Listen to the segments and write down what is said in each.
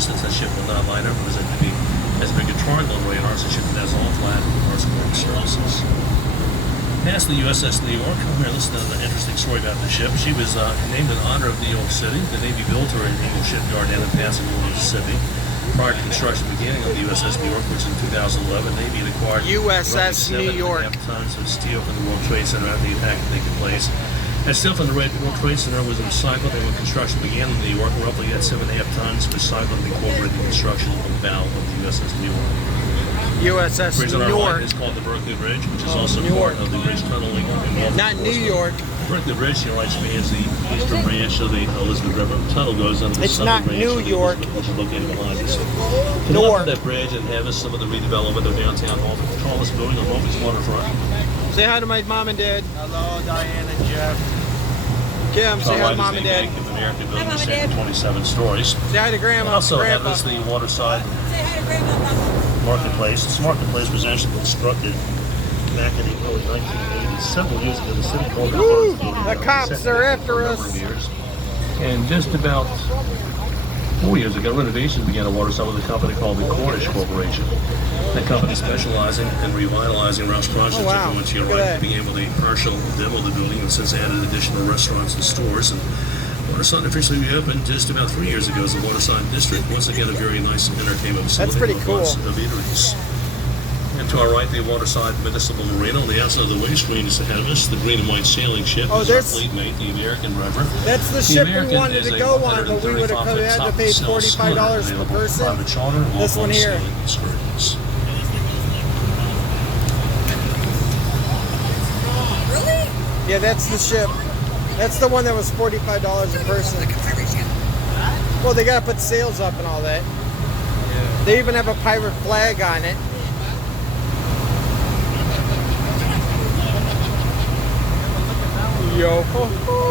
distance. That ship will not line up because it could be as big a triangle radar, so ship that has all flat horizontal surfaces. Past the USS New York, here, listen to an interesting story about the ship. She was named in honor of New York City. The Navy built her in Eagle Shipyard down in Pasadena, Mississippi. Prior to construction beginning of the USS New York, which in 2011, Navy had acquired USS New York 7.5 tons of steel from the World Trade Center after the attack had taken place. That steel from the World Trade Center was recycled, and when construction began in New York, roughly had 7.5 tons recycled and incorporated in the construction of the bow of the USS New York. USS The bridge on New our York. right is called the Berkeley Bridge, which is also New part York. of the bridge tunneling in Norfolk. Not New York. Berkeley Bridge, here right spans the eastern branch of the Elizabeth River. The tunnel goes under the It's southern not branch New of the York. Elizabeth, which is located behind us. To Newark. north of that bridge and have some of the redevelopment of downtown Norfolk, the tallest building on Norfolk's waterfront. Say hi to my mom and dad. Hello, Diane and Jeff. Kim, say hi to mom and dad. Bank of America building, Mom and standing Dad. 27 stories. Say hi to grandma. Also have grandpa. this the waterside Say hi to Grandma, Mama. marketplace. This marketplace was actually constructed back in the early 1980s. Several years ago, the city called it Woo! Park. The cops are after us. And just about 4 years ago, renovations began at Waterside with a company called the Cornish Corporation. That company specializing in revitalizing Rouse Crossings. Oh, wow. Once you Look at arrive, that. began with a partial demo of the building and since added additional restaurants and stores. And Waterside officially reopened just about 3 years ago as the Waterside District. Once again, a very nice entertainment facility. pretty with cool. lots of eateries. And to our right, the Waterside Municipal Marina. On the outside of the wing screen is ahead of us, the green and white sailing ship. Oh, is our there's- fleet mate, the American River. That's the The ship we American wanted is to a go on, but we would have 135-foot had to top pay sail $45 schooner per available for private person. charter and This one walk-on here. sailing excursions. Really? Yeah, that's the ship. That's the one that was $45 a person. Like a pirate ship. Well, they gotta put sails up and all that. They even have a pirate flag on it. Yo ho ho!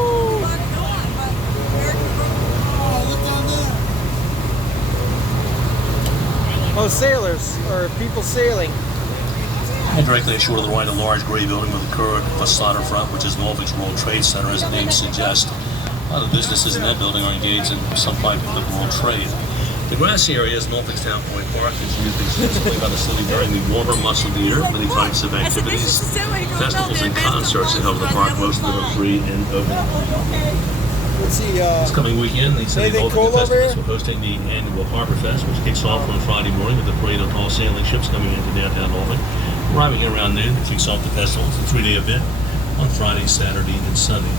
Oh, sailors or people sailing. And directly ashore to the right, a large gray building with a curved facade in front, which is Norfolk's World Trade Center, as the name suggests. A lot of businesses in that building are engaged in some type of world trade. The grassy area is Norfolk's Town Point Park. It's used extensively by the city during the warmer months of the year. Many types of activities, festivals, and concerts are held in the park. Most of them are free and open. Let's see. This coming weekend, the City Anything of Norfolk cool over Festivals here? are hosting the annual Harbor Fest, which kicks off on Friday morning with the parade of tall sailing ships coming into downtown Norfolk. Arriving here around noon, it kicks off the festival. It's a 3-day event on Friday, Saturday, and Sunday.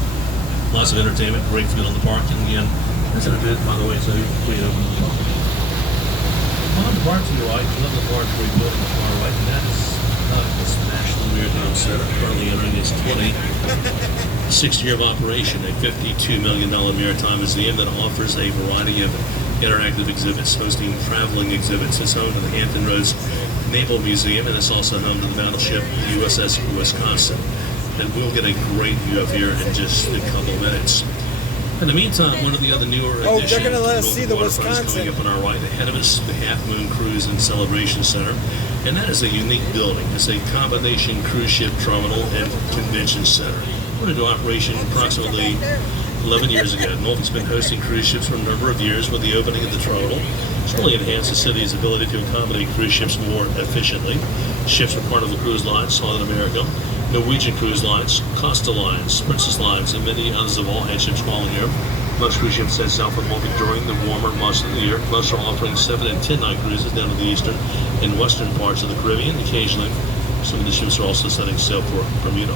Lots of entertainment, great food on the park, and again, that's an event, by the way, so free and open. On the park to your right, another large gray building to our right, and that is this National Maritime Center, currently entering its 26th year of operation, a $52 million maritime museum that offers a variety of interactive exhibits, hosting traveling exhibits. It's home to the Hampton Roads Naval Museum, and it's also home to the battleship USS Wisconsin. And we'll get a great view of here in just a couple of minutes. In the meantime, one of the other newer Oh, additions they're gonna let to us see Norfolk the Waterfront is Wisconsin. coming up on our right. Ahead of us, the Half Moon Cruise and Celebration Center. And that is a unique building. It's a combination cruise ship terminal and convention center. Went into operation approximately 11 years ago. Norfolk's been hosting cruise ships for a number of years. With the opening of the terminal, it's really enhanced the city's ability to accommodate cruise ships more efficiently. Ships from Carnival Cruise Lines, Southern America, Norwegian Cruise Lines, Costa Lines, Princess Lines, and many others have all had ships calling here. Most cruise ships head south from Norfolk during the warmer months of the year. Most are offering 7- and 10-night cruises down to the eastern and western parts of the Caribbean. Occasionally, some of the ships are also setting sail for Bermuda.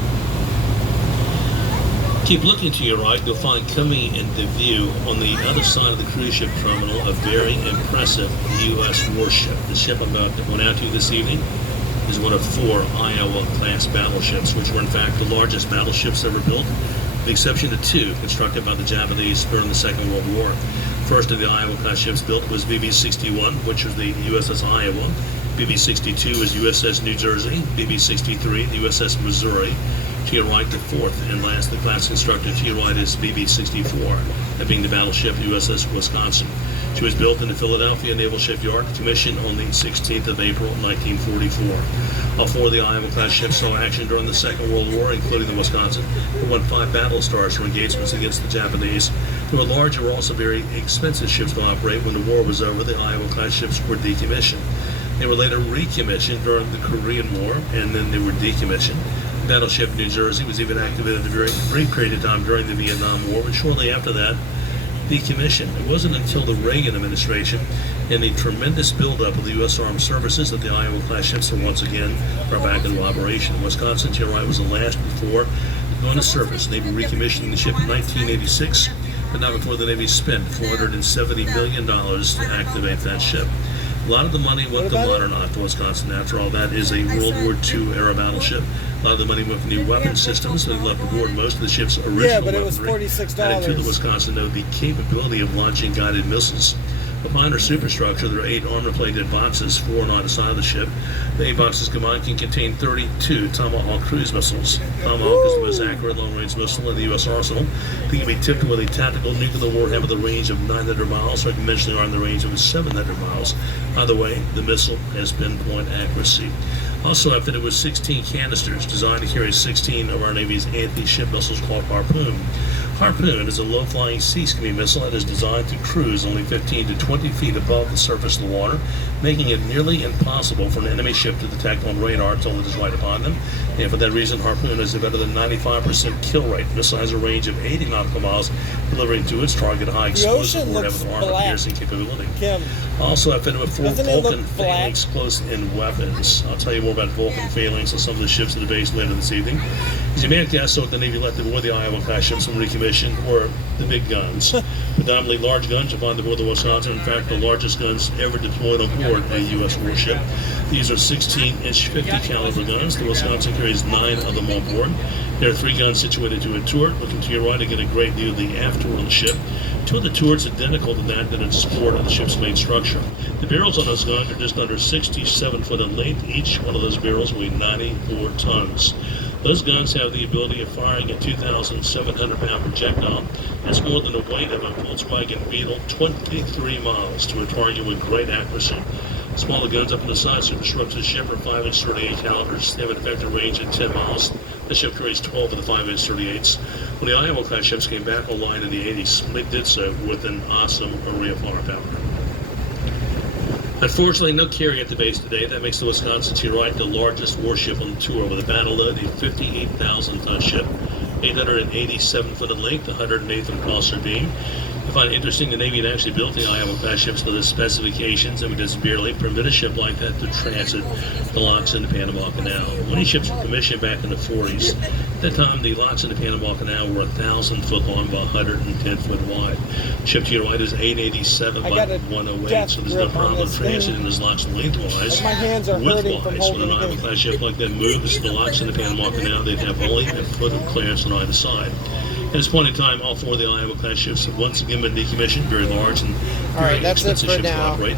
Keep looking to your right, you'll find coming into view on the other side of the cruise ship terminal a very impressive U.S. warship. The ship I'm about to point out to you this evening is one of 4 Iowa-class battleships, which were in fact the largest battleships ever built, with the exception of 2 constructed by the Japanese during the Second World War. First of the Iowa-class ships built was BB-61, which was the USS Iowa. BB-62 was USS New Jersey, BB-63 the USS Missouri, To your right, the fourth and last the class constructed to your right is BB-64, that being the battleship USS Wisconsin. She was built in the Philadelphia Naval Shipyard, commissioned on the 16th of April, 1944. All four of the Iowa-class ships saw action during the Second World War, including the Wisconsin, who won 5 battle stars for engagements against the Japanese. They were large and were also very expensive ships to operate. When the war was over, the Iowa-class ships were decommissioned. They were later recommissioned during the Korean War, and then they were decommissioned. The battleship New Jersey was even activated a very brief period of time during the Vietnam War, but shortly after that, decommissioned. It wasn't until the Reagan administration and the tremendous buildup of the U.S. Armed Services that the Iowa-class ships were once again brought back into operation. Wisconsin, to your right, was the last before going to service. Navy recommissioning the ship in 1986, but not before the Navy spent $470 million to activate that ship. A lot of the money went to modernize the Wisconsin. After all, that is a World War II era battleship. A lot of the money went for new weapon systems. They left aboard most of the ship's original Yeah, but it was weaponry. $46. Added to the Wisconsin, though, the capability of launching guided missiles. Behind her superstructure, there are 8 armor-plated boxes, 4 on either side of the ship. The 8 boxes combined can contain 32 Tomahawk cruise missiles. Tomahawk is the most accurate long-range missile in the U.S. arsenal. They can be tipped with a tactical nuclear warhead with a range of 900 miles, or conventionally are in the range of 700 miles. Either way, the missile has pinpoint accuracy. Also outfitted with 16 canisters designed to carry 16 of our Navy's anti-ship missiles called Harpoon. Harpoon is a low-flying sea-skimming missile that is designed to cruise only 15 to 20 feet above the surface of the water, making it nearly impossible for an enemy ship to detect on radar until it is right upon them. And for that reason, Harpoon has a better than 95% kill rate. The missile has a range of 80 nautical miles, delivering to its target a high explosive warhead with armor-piercing capability. Kim, Also outfitted with 4 doesn't it look Vulcan black? phalanx close-in weapons. I'll tell you more about Vulcan phalanx and some of the ships at the base later this evening. As you may have guessed, so what the Navy left aboard the Iowa-class ships from recommission were the big guns. Predominantly large guns you'll find aboard the Wisconsin. In fact, the largest guns ever deployed on board a U.S. warship. These are 16-inch 50 caliber guns. The Wisconsin carries 9 of them on board. There are 3 guns situated to a turret. Looking to your right to get a great view of the aft turret of the ship. 2 of the turrets identical to that in support of the ship's main structure. The barrels on those guns are just under 67 foot in length. Each one of those barrels weighs 94 tons. Those guns have the ability of firing a 2,700-pound projectile. That's more than the weight of a Volkswagen Beetle, 23 miles to a target with great accuracy. Smaller guns up on the side superstructure of the ship are 5-inch 38 calibers. They have an effective range of 10 miles. The ship carries 12 of the 5-inch 38s. When the Iowa-class ships came back online in the 80s, they did so with an awesome array of firepower. Unfortunately, no carrier at the base today. That makes the Wisconsin, to your right, the largest warship on the tour with a battle load, a 58,000-ton ship, 887 foot in length, 108th in crosser beam. I find it interesting the Navy had actually built the Iowa-class ships to the specifications and would just barely permit a ship like that to transit the locks in the Panama Canal. Many ships were commissioned back in the 40s. At that time, the locks in the Panama Canal were 1,000 foot long by 110 foot wide. The ship to your right is 887 by 108, so there's no problem transiting those locks lengthwise. my hands are hurting from Widthwise, when an holding Iowa-class ship like that moves the locks in the Panama Canal, they'd have only a foot of clearance on either side. At this point in time, all 4 of the Iowa-class ships have once again been decommissioned, very large and All right, very that's it expensive for ships to now. operate.